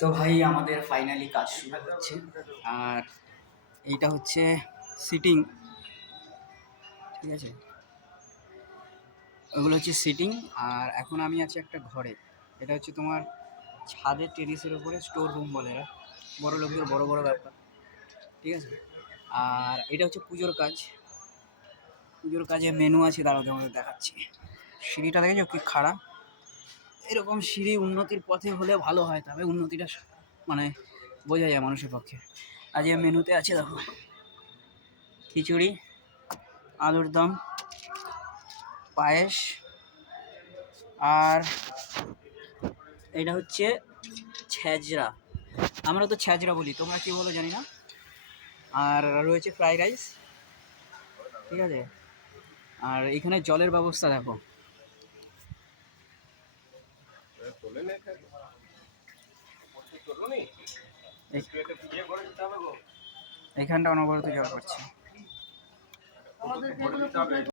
তো ভাই আমাদের ফাইনালি কাজ শুরু হচ্ছে। আর এইটা হচ্ছে সিটিং, ঠিক আছে? ওগুলো হচ্ছে সিটিং। আর এখন আমি আছি একটা ঘরে। এটা হচ্ছে তোমার ছাদের টেরিসের উপরে স্টোর রুম বলে এরা, বড় লোকদের বড় বড় ব্যাপার, ঠিক আছে? আর এটা হচ্ছে পুজোর কাজ। পুজোর কাজে মেনু আছে, দাঁড়াও তোমাদের দেখাচ্ছি। সিঁড়িটা দেখেছো কি খাড়া? এরকম সিঁড়ি উন্নতির পথে হলে ভালো হয়, তবে উন্নতিটা মানে বোঝা যায় মানুষের পক্ষে। আজকে মেনুতে আছে দেখো, খিচুড়ি, আলুর দম, পায়েস, আর এটা হচ্ছে ছ্যাঁচড়া। আমরা তো ছ্যাঁচড়া বলি, তোমরা কি বলো জানি না। আর রয়েছে ফ্রাইড রাইস, ঠিক আছে? আর এখানে জলের ব্যবস্থা দেখো। এখানটা অনবরত জল পড়ছে।